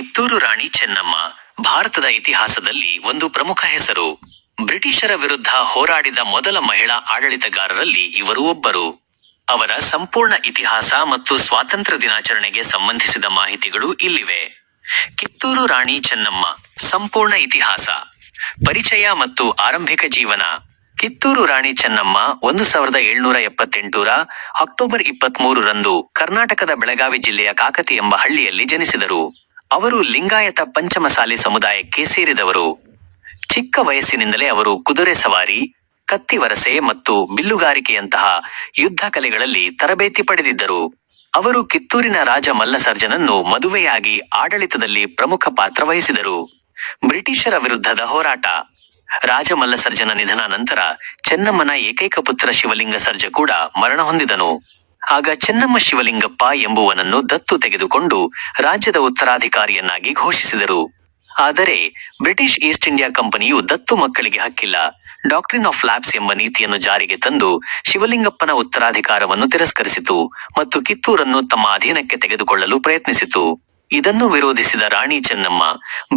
ಕಿತ್ತೂರು ರಾಣಿ ಚೆನ್ನಮ್ಮ ಭಾರತದ ಇತಿಹಾಸದಲ್ಲಿ ಒಂದು ಪ್ರಮುಖ ಹೆಸರು. ಬ್ರಿಟಿಷರ ವಿರುದ್ಧ ಹೋರಾಡಿದ ಮೊದಲ ಮಹಿಳಾ ಆಡಳಿತಗಾರರಲ್ಲಿ ಇವರು ಒಬ್ಬರು. ಅವರ ಸಂಪೂರ್ಣ ಇತಿಹಾಸ ಮತ್ತು ಸ್ವಾತಂತ್ರ್ಯ ದಿನಾಚರಣೆಗೆ ಸಂಬಂಧಿಸಿದ ಮಾಹಿತಿಗಳು ಇಲ್ಲಿವೆ. ಕಿತ್ತೂರು ರಾಣಿ ಚೆನ್ನಮ್ಮ ಸಂಪೂರ್ಣ ಇತಿಹಾಸ, ಪರಿಚಯ ಮತ್ತು ಆರಂಭಿಕ ಜೀವನ. ಕಿತ್ತೂರು ರಾಣಿ ಚೆನ್ನಮ್ಮ 1778 ಅಕ್ಟೋಬರ್ 23 ಕರ್ನಾಟಕದ ಬೆಳಗಾವಿ ಜಿಲ್ಲೆಯ ಕಾಕತಿ ಎಂಬ ಹಳ್ಳಿಯಲ್ಲಿ ಜನಿಸಿದರು. ಅವರು ಲಿಂಗಾಯತ ಪಂಚಮಸಾಲಿ ಸಮುದಾಯಕ್ಕೆ ಸೇರಿದವರು. ಚಿಕ್ಕ ವಯಸ್ಸಿನಿಂದಲೇ ಅವರು ಕುದುರೆ ಸವಾರಿ, ಕತ್ತಿವರಸೆ ಮತ್ತು ಬಿಲ್ಲುಗಾರಿಕೆಯಂತಹ ಯುದ್ಧ ಕಲೆಗಳಲ್ಲಿ ತರಬೇತಿ ಪಡೆದಿದ್ದರು. ಅವರು ಕಿತ್ತೂರಿನ ರಾಜ ಮಲ್ಲಸರ್ಜನನ್ನು ಮದುವೆಯಾಗಿ ಆಡಳಿತದಲ್ಲಿ ಪ್ರಮುಖ ಪಾತ್ರ ವಹಿಸಿದರು. ಬ್ರಿಟಿಷರ ವಿರುದ್ಧದ ಹೋರಾಟ. ರಾಜ ಮಲ್ಲಸರ್ಜನ ನಿಧನ ನಂತರ ಚೆನ್ನಮ್ಮನ ಏಕೈಕ ಪುತ್ರ ಶಿವಲಿಂಗ ಸರ್ಜ ಕೂಡ ಮರಣ ಹೊಂದಿದನು. ಆಗ ಚೆನ್ನಮ್ಮ ಶಿವಲಿಂಗಪ್ಪ ಎಂಬುವನನ್ನು ದತ್ತು ತೆಗೆದುಕೊಂಡು ರಾಜ್ಯದ ಉತ್ತರಾಧಿಕಾರಿಯನ್ನಾಗಿ ಘೋಷಿಸಿದರು. ಆದರೆ ಬ್ರಿಟಿಷ್ ಈಸ್ಟ್ ಇಂಡಿಯಾ ಕಂಪನಿಯು ದತ್ತು ಮಕ್ಕಳಿಗೆ ಹಕ್ಕಿಲ್ಲ, ಡಾಕ್ಟ್ರಿನ್ ಆಫ್ ಲ್ಯಾಪ್ಸ್ ಎಂಬ ನೀತಿಯನ್ನು ಜಾರಿಗೆ ತಂದು ಶಿವಲಿಂಗಪ್ಪನ ಉತ್ತರಾಧಿಕಾರವನ್ನು ತಿರಸ್ಕರಿಸಿತು ಮತ್ತು ಕಿತ್ತೂರನ್ನು ತಮ್ಮ ಅಧೀನಕ್ಕೆ ತೆಗೆದುಕೊಳ್ಳಲು ಪ್ರಯತ್ನಿಸಿತು. ಇದನ್ನು ವಿರೋಧಿಸಿದ ರಾಣಿ ಚೆನ್ನಮ್ಮ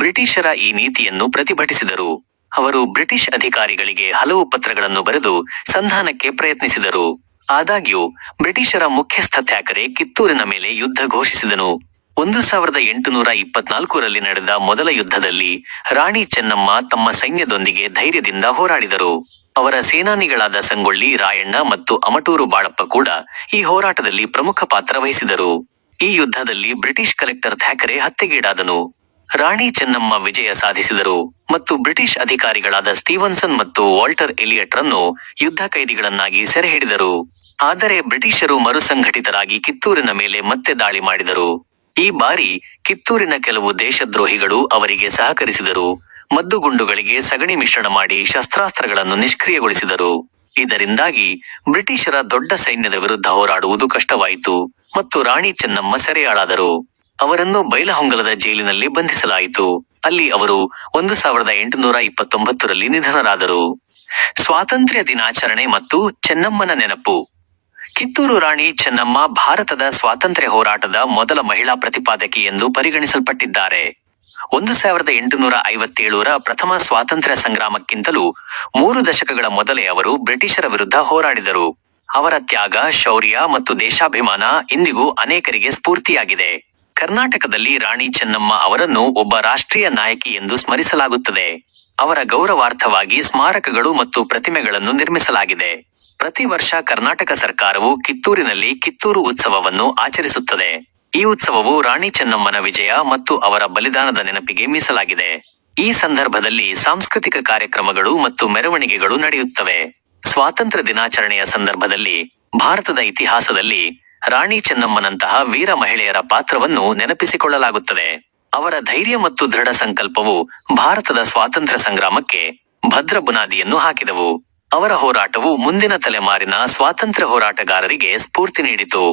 ಬ್ರಿಟಿಷರ ಈ ನೀತಿಯನ್ನು ಪ್ರತಿಭಟಿಸಿದರು. ಅವರು ಬ್ರಿಟಿಷ್ ಅಧಿಕಾರಿಗಳಿಗೆ ಹಲವು ಪತ್ರಗಳನ್ನು ಬರೆದು ಸಂಧಾನಕ್ಕೆ ಪ್ರಯತ್ನಿಸಿದರು. ಆದಾಗ್ಯೂ ಬ್ರಿಟಿಷರ ಮುಖ್ಯಸ್ಥ ಥ್ಯಾಕರೆ ಕಿತ್ತೂರಿನ ಮೇಲೆ ಯುದ್ಧ ಘೋಷಿಸಿದನು. 1824 ನಡೆದ ಮೊದಲ ಯುದ್ಧದಲ್ಲಿ ರಾಣಿ ಚೆನ್ನಮ್ಮ ತಮ್ಮ ಸೈನ್ಯದೊಂದಿಗೆ ಧೈರ್ಯದಿಂದ ಹೋರಾಡಿದರು. ಅವರ ಸೇನಾನಿಗಳಾದ ಸಂಗೊಳ್ಳಿ ರಾಯಣ್ಣ ಮತ್ತು ಅಮಟೂರು ಬಾಳಪ್ಪ ಕೂಡ ಈ ಹೋರಾಟದಲ್ಲಿ ಪ್ರಮುಖ ಪಾತ್ರ ವಹಿಸಿದರು. ಈ ಯುದ್ಧದಲ್ಲಿ ಬ್ರಿಟಿಷ್ ಕಲೆಕ್ಟರ್ ಥ್ಯಾಕರೆ ಹತ್ಯೆಗೀಡಾದನು. ರಾಣಿ ಚೆನ್ನಮ್ಮ ವಿಜಯ ಸಾಧಿಸಿದರು ಮತ್ತು ಬ್ರಿಟಿಷ್ ಅಧಿಕಾರಿಗಳಾದ ಸ್ಟೀವನ್ಸನ್ ಮತ್ತು ವಾಲ್ಟರ್ ಎಲಿಯಟ್ರನ್ನು ಯುದ್ಧ ಕೈದಿಗಳನ್ನಾಗಿ ಸೆರೆ ಹಿಡಿದರು. ಆದರೆ ಬ್ರಿಟಿಷರು ಮರುಸಂಘಟಿತರಾಗಿ ಕಿತ್ತೂರಿನ ಮೇಲೆ ಮತ್ತೆ ದಾಳಿ ಮಾಡಿದರು. ಈ ಬಾರಿ ಕಿತ್ತೂರಿನ ಕೆಲವು ದೇಶದ್ರೋಹಿಗಳು ಅವರಿಗೆ ಸಹಕರಿಸಿದರು. ಮದ್ದುಗುಂಡುಗಳಿಗೆ ಸಗಣಿ ಮಿಶ್ರಣ ಮಾಡಿ ಶಸ್ತ್ರಾಸ್ತ್ರಗಳನ್ನು ನಿಷ್ಕ್ರಿಯಗೊಳಿಸಿದರು. ಇದರಿಂದಾಗಿ ಬ್ರಿಟಿಷರ ದೊಡ್ಡ ಸೈನ್ಯದ ವಿರುದ್ಧ ಹೋರಾಡುವುದು ಕಷ್ಟವಾಯಿತು ಮತ್ತು ರಾಣಿ ಚೆನ್ನಮ್ಮ ಸೆರೆಯಾಳಾದರು. ಅವರನ್ನು ಬೈಲಹೊಂಗಲದ ಜೈಲಿನಲ್ಲಿ ಬಂಧಿಸಲಾಯಿತು. ಅಲ್ಲಿ ಅವರು 1829 ನಿಧನರಾದರು. ಸ್ವಾತಂತ್ರ್ಯ ದಿನಾಚರಣೆ ಮತ್ತು ಚೆನ್ನಮ್ಮನ ನೆನಪು. ಕಿತ್ತೂರು ರಾಣಿ ಚೆನ್ನಮ್ಮ ಭಾರತದ ಸ್ವಾತಂತ್ರ್ಯ ಹೋರಾಟದ ಮೊದಲ ಮಹಿಳಾ ಪ್ರತಿಪಾದಕಿ ಎಂದು ಪರಿಗಣಿಸಲ್ಪಟ್ಟಿದ್ದಾರೆ. 1857 ಪ್ರಥಮ ಸ್ವಾತಂತ್ರ್ಯ ಸಂಗ್ರಾಮಕ್ಕಿಂತಲೂ 3 ದಶಕಗಳ ಮೊದಲೇ ಅವರು ಬ್ರಿಟಿಷರ ವಿರುದ್ಧ ಹೋರಾಡಿದರು. ಅವರ ತ್ಯಾಗ, ಶೌರ್ಯ ಮತ್ತು ದೇಶಾಭಿಮಾನ ಇಂದಿಗೂ ಅನೇಕರಿಗೆ ಸ್ಫೂರ್ತಿಯಾಗಿದೆ. ಕರ್ನಾಟಕದಲ್ಲಿ ರಾಣಿ ಚೆನ್ನಮ್ಮ ಅವರನ್ನು ಒಬ್ಬ ರಾಷ್ಟ್ರೀಯ ನಾಯಕಿ ಎಂದು ಸ್ಮರಿಸಲಾಗುತ್ತದೆ. ಅವರ ಗೌರವಾರ್ಥವಾಗಿ ಸ್ಮಾರಕಗಳು ಮತ್ತು ಪ್ರತಿಮೆಗಳನ್ನು ನಿರ್ಮಿಸಲಾಗಿದೆ. ಪ್ರತಿ ವರ್ಷ ಕರ್ನಾಟಕ ಸರ್ಕಾರವು ಕಿತ್ತೂರಿನಲ್ಲಿ ಕಿತ್ತೂರು ಉತ್ಸವವನ್ನು ಆಚರಿಸುತ್ತದೆ. ಈ ಉತ್ಸವವು ರಾಣಿ ಚೆನ್ನಮ್ಮನ ವಿಜಯ ಮತ್ತು ಅವರ ಬಲಿದಾನದ ನೆನಪಿಗೆ ಮೀಸಲಾಗಿದೆ. ಈ ಸಂದರ್ಭದಲ್ಲಿ ಸಾಂಸ್ಕೃತಿಕ ಕಾರ್ಯಕ್ರಮಗಳು ಮತ್ತು ಮೆರವಣಿಗೆಗಳು ನಡೆಯುತ್ತವೆ. ಸ್ವಾತಂತ್ರ್ಯ ದಿನಾಚರಣೆಯ ಸಂದರ್ಭದಲ್ಲಿ ಭಾರತದ ಇತಿಹಾಸದಲ್ಲಿ ರಾಣಿ ಚೆನ್ನಮ್ಮನಂತಹ ವೀರ ಮಹಿಳೆಯರ ಪಾತ್ರವನ್ನು ನೆನಪಿಸಿಕೊಳ್ಳಲಾಗುತ್ತದೆ. ಅವರ ಧೈರ್ಯ ಮತ್ತು ದೃಢ ಸಂಕಲ್ಪವು ಭಾರತದ ಸ್ವಾತಂತ್ರ್ಯ ಸಂಗ್ರಾಮಕ್ಕೆ ಭದ್ರ ಬುನಾದಿಯನ್ನು ಹಾಕಿದವು. ಅವರ ಹೋರಾಟವು ಮುಂದಿನ ತಲೆಮಾರಿನ ಸ್ವಾತಂತ್ರ್ಯ ಹೋರಾಟಗಾರರಿಗೆ ಸ್ಫೂರ್ತಿ ನೀಡಿತು.